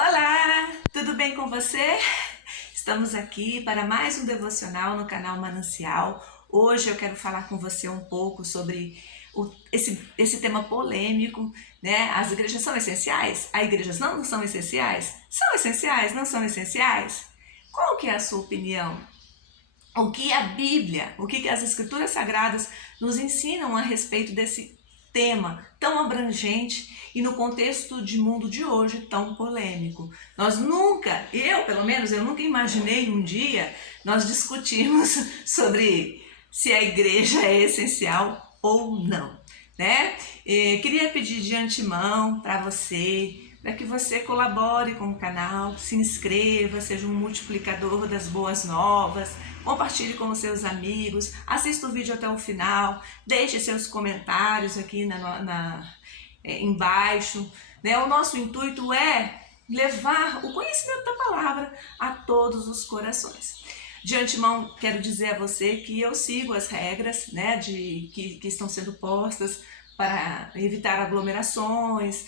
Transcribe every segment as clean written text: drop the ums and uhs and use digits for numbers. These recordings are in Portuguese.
Olá, tudo bem com você? Estamos aqui para mais um devocional no canal Manancial. Hoje eu quero falar com você um pouco sobre esse tema polêmico, né? As igrejas são essenciais? As igrejas não são essenciais? São essenciais? Não são essenciais? Qual que é a sua opinião? O que a Bíblia, o que as Escrituras Sagradas nos ensinam a respeito desse tema tão abrangente e no contexto de mundo de hoje tão polêmico. Nós nunca, eu pelo menos, eu nunca imaginei um dia nós discutirmos sobre se a igreja é essencial ou não, né? Queria pedir de antemão para que você colabore com o canal, se inscreva, seja um multiplicador das boas novas, compartilhe com os seus amigos, assista o vídeo até o final, deixe seus comentários aqui embaixo. Né? O nosso intuito é levar o conhecimento da palavra a todos os corações. De antemão, quero dizer a você que eu sigo as regras, né, que estão sendo postas para evitar aglomerações,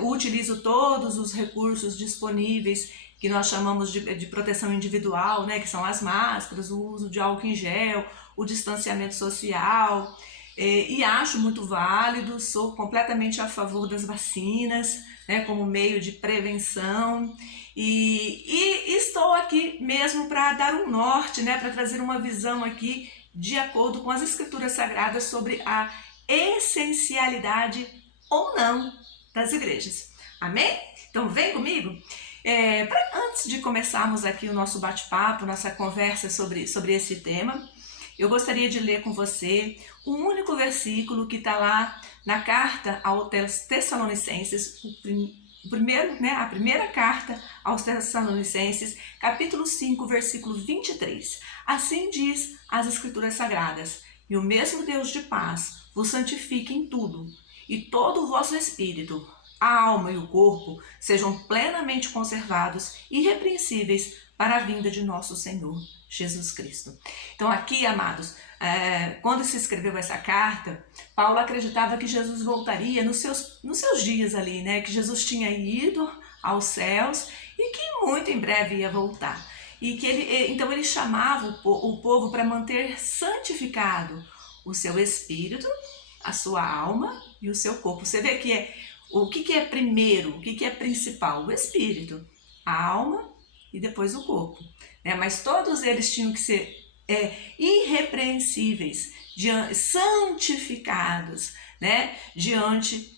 utilizo todos os recursos disponíveis que nós chamamos de proteção individual, né, que são as máscaras, o uso de álcool em gel, o distanciamento social, e acho muito válido, sou completamente a favor das vacinas, né, como meio de prevenção, e estou aqui mesmo para dar um norte, né, para trazer uma visão aqui de acordo com as Escrituras Sagradas sobre a essencialidade ou não das igrejas. Amém? Então vem comigo. Antes de começarmos aqui o nosso bate-papo, nossa conversa sobre esse tema, eu gostaria de ler com você um único versículo que está lá na carta aos Tessalonicenses, a primeira carta aos Tessalonicenses, capítulo 5, versículo 23. Assim diz as Escrituras Sagradas: e o mesmo Deus de paz vos santifique em tudo, e todo o vosso espírito, a alma e o corpo sejam plenamente conservados, irrepreensíveis para a vinda de nosso Senhor Jesus Cristo. Então aqui, amados, quando se escreveu essa carta, Paulo acreditava que Jesus voltaria nos seus dias ali, né? Que Jesus tinha ido aos céus e que muito em breve ia voltar. E que então ele chamava o povo para manter santificado o seu espírito, a sua alma e o seu corpo. Você vê que o que é primeiro, o que é principal? O espírito, a alma e depois o corpo. Mas todos eles tinham que ser irrepreensíveis, santificados, né? diante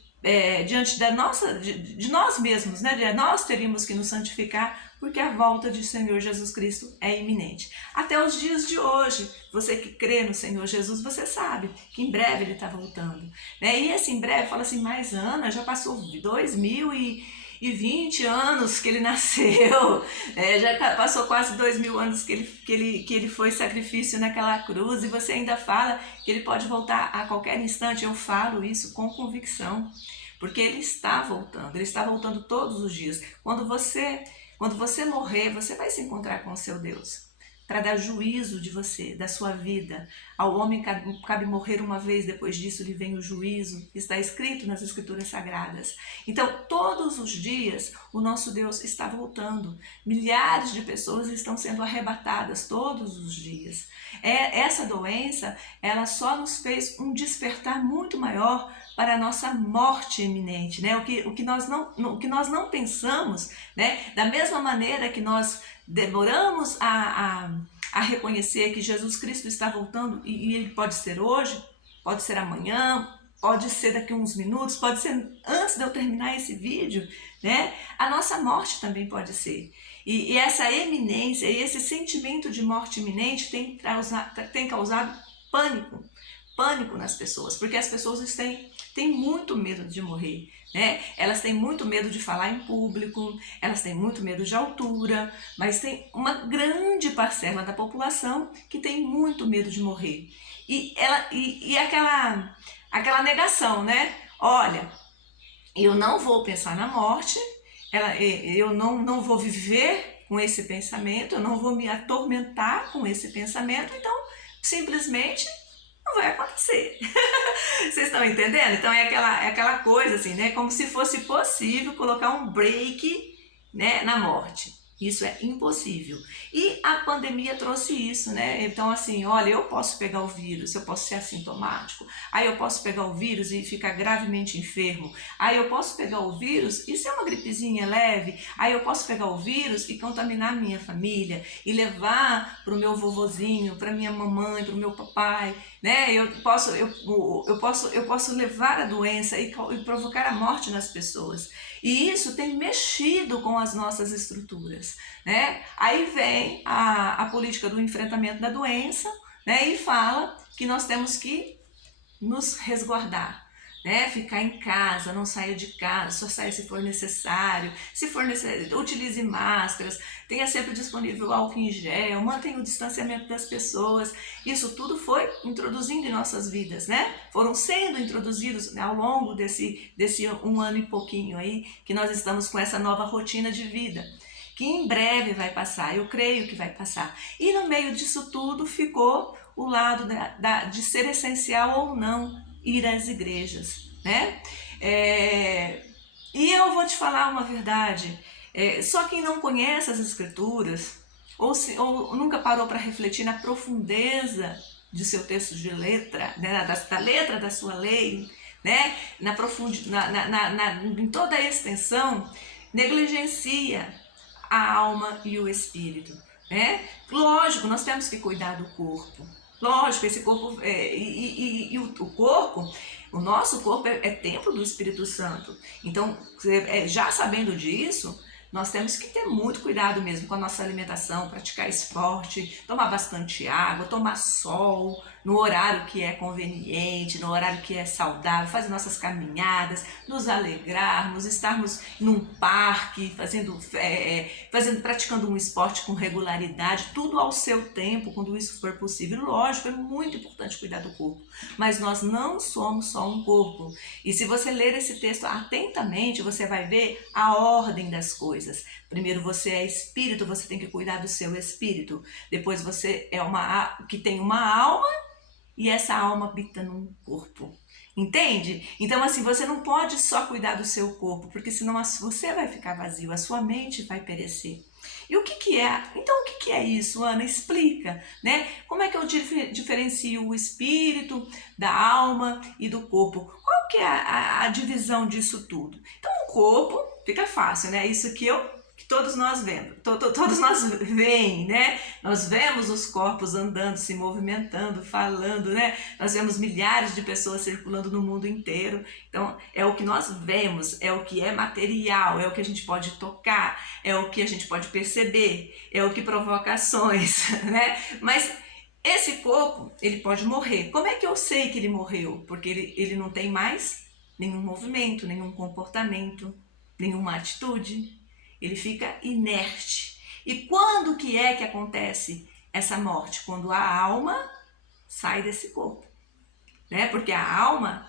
de nós mesmos, né? Nós teríamos que nos santificar, porque a volta do Senhor Jesus Cristo é iminente. Até os dias de hoje, você que crê no Senhor Jesus, você sabe que em breve Ele está voltando. Né? E esse em breve, fala assim, mas Ana, já passou 2020 anos que Ele nasceu, já passou quase 2000 anos que ele foi sacrifício naquela cruz, e você ainda fala que Ele pode voltar a qualquer instante. Eu falo isso com convicção, porque Ele está voltando todos os dias. Quando você morrer, você vai se encontrar com o seu Deus, para dar juízo de você, da sua vida. Ao homem cabe morrer uma vez, depois disso lhe vem o juízo, está escrito nas Escrituras Sagradas. Então, todos os dias, o nosso Deus está voltando. Milhares de pessoas estão sendo arrebatadas todos os dias. Essa doença, ela só nos fez um despertar muito maior para a nossa morte iminente, né? O que nós não pensamos, né? Da mesma maneira que nós demoramos a reconhecer que Jesus Cristo está voltando, e Ele pode ser hoje, pode ser amanhã, pode ser daqui a uns minutos, pode ser antes de eu terminar esse vídeo, né? A nossa morte também pode ser. E essa eminência, esse sentimento de morte iminente tem causado pânico nas pessoas, porque as pessoas têm muito medo de morrer, né? Elas têm muito medo de falar em público, elas têm muito medo de altura, mas tem uma grande parcela da população que tem muito medo de morrer. E aquela negação, né? Olha, eu não vou pensar na morte, eu não vou viver com esse pensamento, eu não vou me atormentar com esse pensamento, então simplesmente não vai acontecer. Vocês estão entendendo? Então é aquela coisa assim, né? Como se fosse possível colocar um break né, na morte. Isso é impossível. E a pandemia trouxe isso, né? Então, assim, olha, eu posso pegar o vírus, eu posso ser assintomático, aí eu posso pegar o vírus e ficar gravemente enfermo, aí eu posso pegar o vírus e ser uma gripezinha leve, aí eu posso pegar o vírus e contaminar a minha família e levar para o meu vovozinho, para minha mamãe, para o meu papai, né? Eu posso levar a doença e provocar a morte nas pessoas. E isso tem mexido com as nossas estruturas, né? Aí vem a política do enfrentamento da doença, né? E fala que nós temos que nos resguardar, né? Ficar em casa, não saia de casa, só saia se for necessário. Se for necessário, utilize máscaras, tenha sempre disponível álcool em gel, mantenha o distanciamento das pessoas. Isso tudo foi introduzindo em nossas vidas, né? Foram sendo introduzidos, né, ao longo desse 1 ano e pouquinho aí, que nós estamos com essa nova rotina de vida, que em breve vai passar, eu creio que vai passar. E no meio disso tudo ficou o lado de ser essencial ou não ir às igrejas, né? E eu vou te falar uma verdade, só quem não conhece as escrituras, ou nunca parou para refletir na profundeza de seu texto de letra, né, da letra da sua lei, né, em toda a extensão, negligencia a alma e o espírito, né? Lógico, nós temos que cuidar do corpo. Lógico, esse corpo o corpo, o nosso corpo é templo do Espírito Santo. Então, já sabendo disso, nós temos que ter muito cuidado mesmo com a nossa alimentação, praticar esporte, tomar bastante água, tomar sol no horário que é conveniente, no horário que é saudável, fazer nossas caminhadas, nos alegrarmos, estarmos num parque, praticando um esporte com regularidade, tudo ao seu tempo, quando isso for possível. Lógico, é muito importante cuidar do corpo, mas nós não somos só um corpo. E se você ler esse texto atentamente, você vai ver a ordem das coisas. Primeiro você é espírito, você tem que cuidar do seu espírito. Depois você que tem uma alma, e essa alma habita num corpo. Entende? Então, assim, você não pode só cuidar do seu corpo, porque senão você vai ficar vazio, a sua mente vai perecer. E o que é? Então, o que é isso, Ana? Explica, né? Como é que eu diferencio o espírito da alma e do corpo? Qual que é a divisão disso tudo? Então, o corpo, fica fácil, né? Isso que todos nós vemos, todos nós veem, né? Nós vemos os corpos andando, se movimentando, falando, né? Nós vemos milhares de pessoas circulando no mundo inteiro. Então, é o que nós vemos, é o que é material, é o que a gente pode tocar, é o que a gente pode perceber, é o que provoca ações, né? Mas esse corpo, ele pode morrer. Como é que eu sei que ele morreu? Porque ele não tem mais nenhum movimento, nenhum comportamento, nenhuma atitude. Ele fica inerte. E quando que é que acontece essa morte? Quando a alma sai desse corpo, né? Porque a alma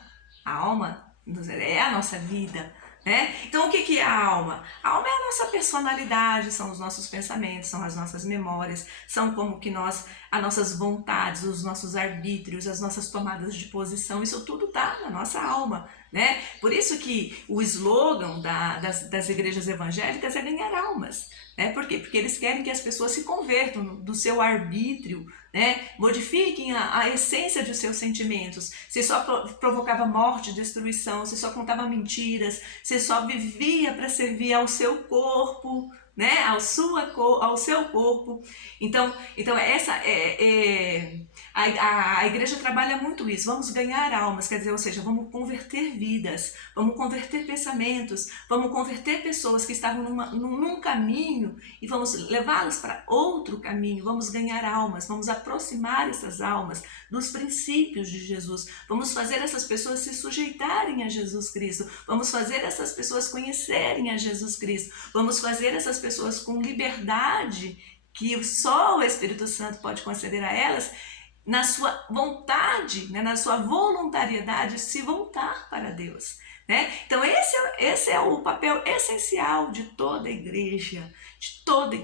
é a nossa vida, né? Então, o que é a alma? A alma é a nossa personalidade, são os nossos pensamentos, são as nossas memórias, são como que as nossas vontades, os nossos arbítrios, as nossas tomadas de posição, isso tudo está na nossa alma, né? Por isso que o slogan das igrejas evangélicas é ganhar almas, né? Por quê? Porque eles querem que as pessoas se convertam do seu arbítrio, né? Modifiquem a essência de seus sentimentos. Se só provocava morte, destruição, se só contava mentiras, se só vivia para servir ao seu corpo, né? Ao seu corpo. Então essa a igreja trabalha muito isso. Vamos ganhar almas, quer dizer, ou seja, vamos converter vidas, vamos converter pensamentos, vamos converter pessoas que estavam num caminho e vamos levá-las para outro caminho. Vamos ganhar almas, vamos aproximar essas almas dos princípios de Jesus. Vamos fazer essas pessoas se sujeitarem a Jesus Cristo. Vamos fazer essas pessoas conhecerem a Jesus Cristo. Vamos fazer essas pessoas com liberdade que só o Espírito Santo pode conceder a elas, na sua vontade, né, na sua voluntariedade, se voltar para Deus, né? Então esse é o papel essencial de toda igreja, de toda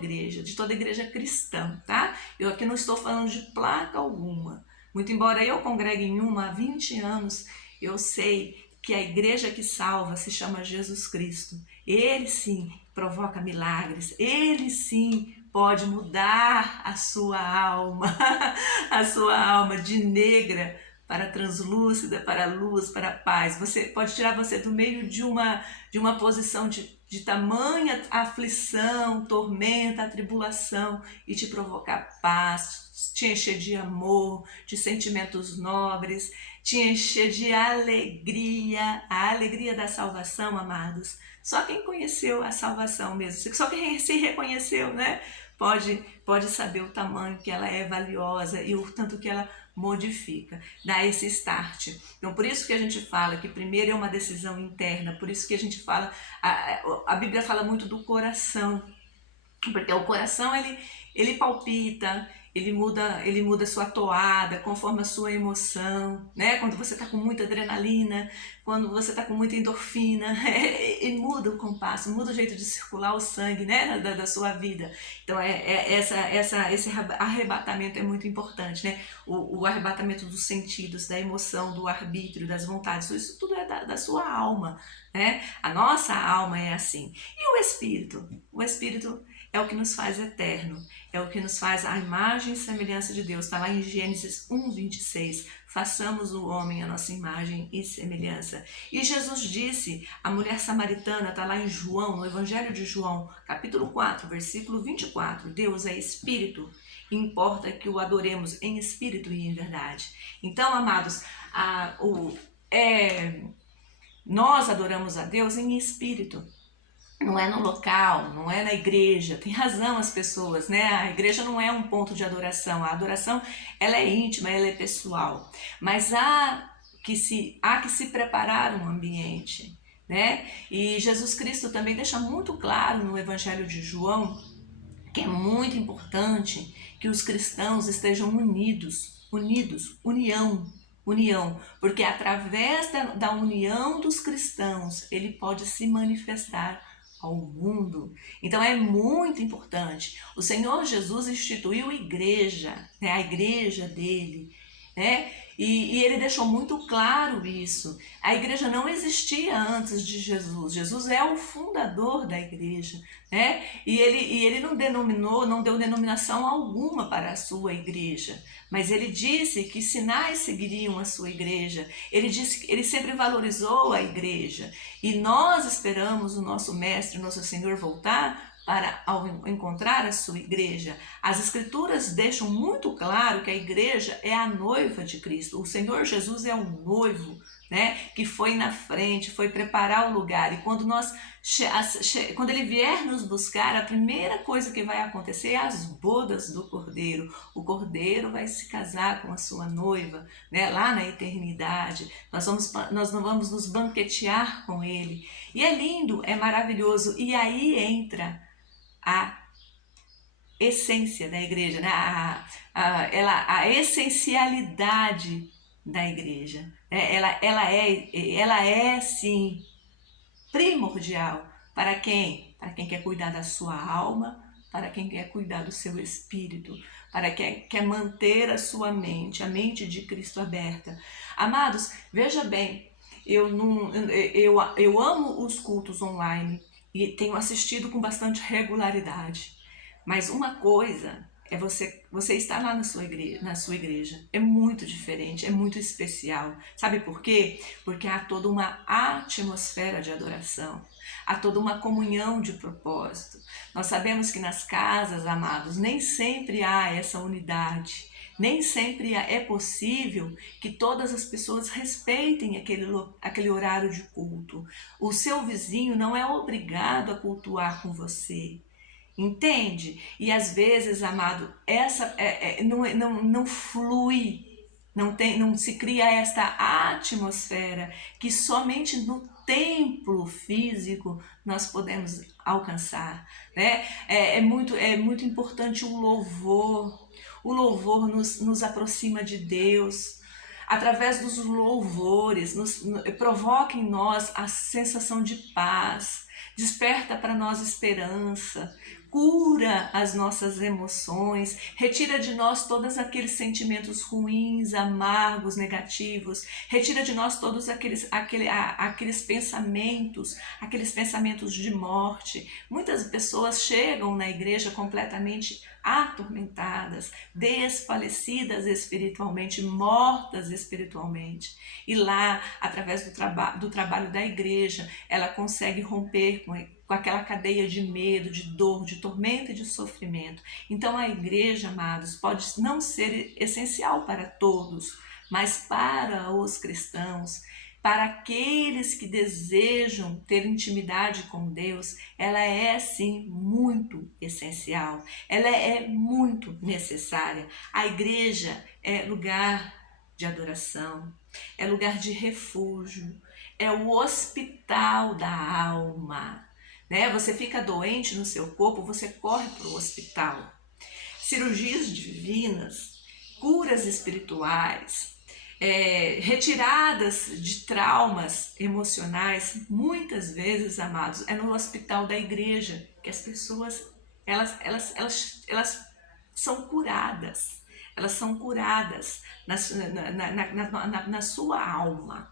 igreja cristã, tá? Eu aqui não estou falando de placa alguma. Muito embora eu congregue em uma há 20 anos, eu sei que a igreja que salva se chama Jesus Cristo. Ele sim provoca milagres, ele sim pode mudar a sua alma, a sua alma de negra para translúcida, para a luz, para a paz. Você pode tirar você do meio de uma posição de tamanha aflição, tormenta, tribulação e te provocar paz, te encher de amor, de sentimentos nobres, te encher de alegria, a alegria da salvação, amados. Só quem conheceu a salvação mesmo, só quem se reconheceu, né? Pode saber o tamanho que ela é valiosa e o tanto que ela modifica, dá esse start. Então, por isso que a gente fala que primeiro é uma decisão interna, por isso que a gente fala, a Bíblia fala muito do coração, porque o coração ele palpita, ele muda a sua toada conforme a sua emoção, né? Quando você está com muita adrenalina, quando você está com muita endorfina, ele muda o compasso, muda o jeito de circular o sangue, né? da sua vida. Então esse arrebatamento é muito importante, né? O arrebatamento dos sentidos, da emoção, do arbítrio, das vontades, isso tudo é da sua alma, né? A nossa alma é assim. E o Espírito? O Espírito é o que nos faz eterno, é o que nos faz a imagem e semelhança de Deus. Está lá em Gênesis 1:26, façamos o homem a nossa imagem e semelhança. E Jesus disse, a mulher samaritana, está lá em João, no Evangelho de João, capítulo 4, versículo 24, Deus é Espírito, e importa que o adoremos em espírito e em verdade. Então, amados, nós adoramos a Deus em espírito. Não é no local, não é na igreja. Tem razão as pessoas, né? A igreja não é um ponto de adoração. A adoração, ela é íntima, ela é pessoal. Mas há que se preparar um ambiente, né? E Jesus Cristo também deixa muito claro no Evangelho de João que é muito importante que os cristãos estejam unidos, união, porque através da união dos cristãos ele pode se manifestar ao mundo. Então é muito importante. O Senhor Jesus instituiu igreja, né? A igreja dele, né? E ele deixou muito claro isso. A igreja não existia antes de Jesus. Jesus é o fundador da igreja, né? E ele não deu denominação alguma para a sua igreja. Mas ele disse que sinais seguiriam a sua igreja. Ele sempre valorizou a igreja. E nós esperamos o nosso mestre, o nosso Senhor voltar para ao encontrar a sua igreja. As escrituras deixam muito claro que a igreja é a noiva de Cristo. O Senhor Jesus é o noivo, né, que foi na frente, foi preparar o lugar. E quando ele vier nos buscar, a primeira coisa que vai acontecer é as bodas do Cordeiro. O Cordeiro vai se casar com a sua noiva, né, lá na eternidade. Nós vamos nos banquetear com ele. E é lindo, é maravilhoso. E aí entra a essência da igreja, né? A essencialidade da igreja. Ela é sim primordial para quem? Para quem quer cuidar da sua alma, para quem quer cuidar do seu espírito, para quem quer manter a sua mente, a mente de Cristo aberta. Amados, veja bem, eu amo os cultos online e tenho assistido com bastante regularidade. Mas uma coisa é você estar lá na sua igreja. É muito diferente, é muito especial. Sabe por quê? Porque há toda uma atmosfera de adoração. Há toda uma comunhão de propósito. Nós sabemos que nas casas, amados, nem sempre há essa unidade. Nem sempre é possível que todas as pessoas respeitem aquele horário de culto. O seu vizinho não é obrigado a cultuar com você. Entende? E às vezes, amado, não flui, não se cria esta atmosfera que somente no templo físico nós podemos alcançar, né? É muito importante o louvor. O louvor nos aproxima de Deus. Através dos louvores, provoca em nós a sensação de paz, desperta para nós esperança. cura as nossas emoções, retira de nós todos aqueles sentimentos ruins, amargos, negativos, retira de nós todos aqueles pensamentos de morte. Muitas pessoas chegam na igreja completamente atormentadas, desfalecidas espiritualmente, mortas espiritualmente. E lá, através do trabalho da igreja, ela consegue romper com aquela cadeia de medo, de dor, de tormento e de sofrimento. Então a igreja, amados, pode não ser essencial para todos, mas para os cristãos, para aqueles que desejam ter intimidade com Deus, ela é sim muito essencial, ela é muito necessária. A igreja é lugar de adoração, é lugar de refúgio, é o hospital da alma. Você fica doente no seu corpo, você corre para o hospital. Cirurgias divinas, curas espirituais, retiradas de traumas emocionais, muitas vezes, amados, é no hospital da igreja que as pessoas elas são curadas. Elas são curadas na sua alma.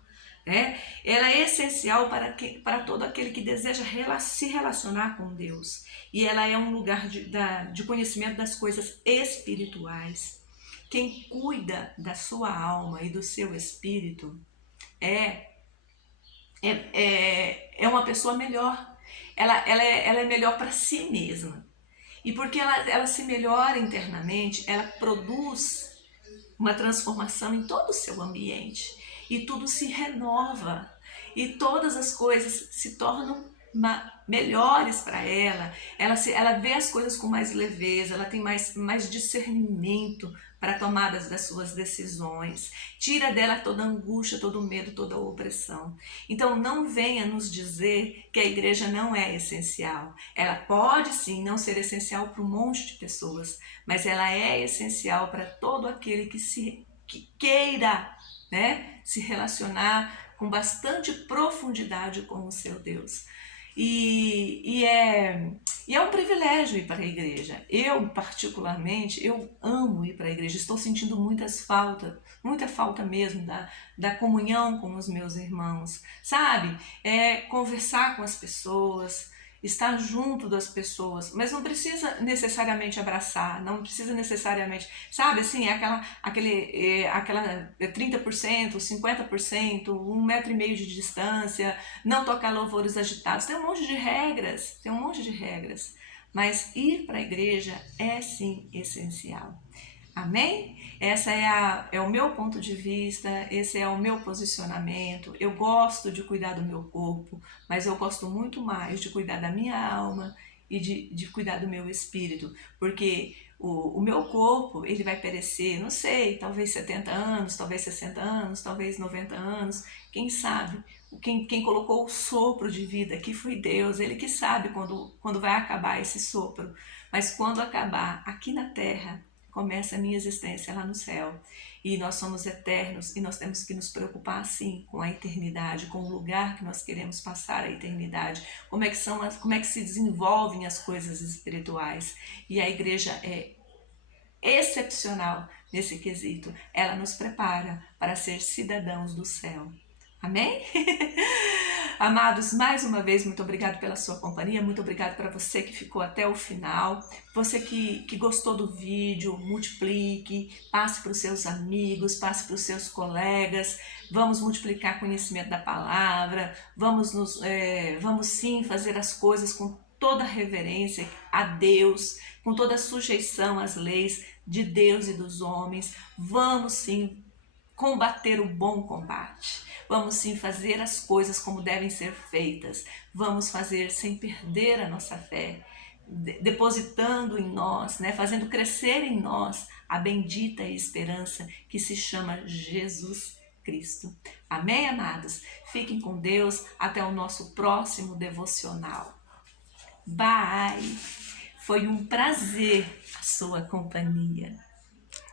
Ela é essencial para todo aquele que deseja se relacionar com Deus. E ela é um lugar de conhecimento das coisas espirituais. Quem cuida da sua alma e do seu espírito é uma pessoa melhor. Ela é melhor para si mesma. E porque ela se melhora internamente, ela produz uma transformação em todo o seu ambiente. E tudo se renova. E todas as coisas se tornam melhores para ela. Ela vê as coisas com mais leveza, ela tem mais discernimento para tomadas das suas decisões. Tira dela toda angústia, todo medo, toda opressão. Então não venha nos dizer que a igreja não é essencial. Ela pode sim não ser essencial para um monte de pessoas, mas ela é essencial para todo aquele que queira, se relacionar com bastante profundidade com o seu Deus. E é um privilégio ir para a igreja. Eu, particularmente, eu amo ir para a igreja. Estou sentindo muita falta mesmo da comunhão com os meus irmãos, sabe? Conversar com as pessoas, estar junto das pessoas, mas não precisa necessariamente abraçar, não precisa necessariamente, sabe, assim, aquela 30%, 50%, 1,5 metro de distância, não tocar louvores agitados, tem um monte de regras, mas ir para a igreja é sim essencial. Amém? Essa é o meu ponto de vista, esse é o meu posicionamento. Eu gosto de cuidar do meu corpo, mas eu gosto muito mais de cuidar da minha alma e de cuidar do meu espírito, porque o meu corpo, ele vai perecer, não sei, talvez 70 anos, talvez 60 anos, talvez 90 anos, quem sabe? Quem colocou o sopro de vida aqui foi Deus, Ele que sabe quando vai acabar esse sopro, mas quando acabar aqui na terra, começa a minha existência lá no céu. E nós somos eternos e nós temos que nos preocupar sim com a eternidade, com o lugar que nós queremos passar a eternidade, como é que se desenvolvem as coisas espirituais. E a igreja é excepcional nesse quesito. Ela nos prepara para ser cidadãos do céu. Amém? Amados, mais uma vez, muito obrigado pela sua companhia, muito obrigado para você que ficou até o final, você que gostou do vídeo, multiplique, passe para os seus amigos, passe para os seus colegas, vamos multiplicar conhecimento da palavra, vamos sim fazer as coisas com toda reverência a Deus, com toda sujeição às leis de Deus e dos homens, vamos sim combater o bom combate. Vamos sim fazer as coisas como devem ser feitas. Vamos fazer sem perder a nossa fé, depositando em nós, fazendo crescer em nós a bendita esperança que se chama Jesus Cristo. Amém, amados? Fiquem com Deus. Até o nosso próximo devocional. Bye! Foi um prazer a sua companhia.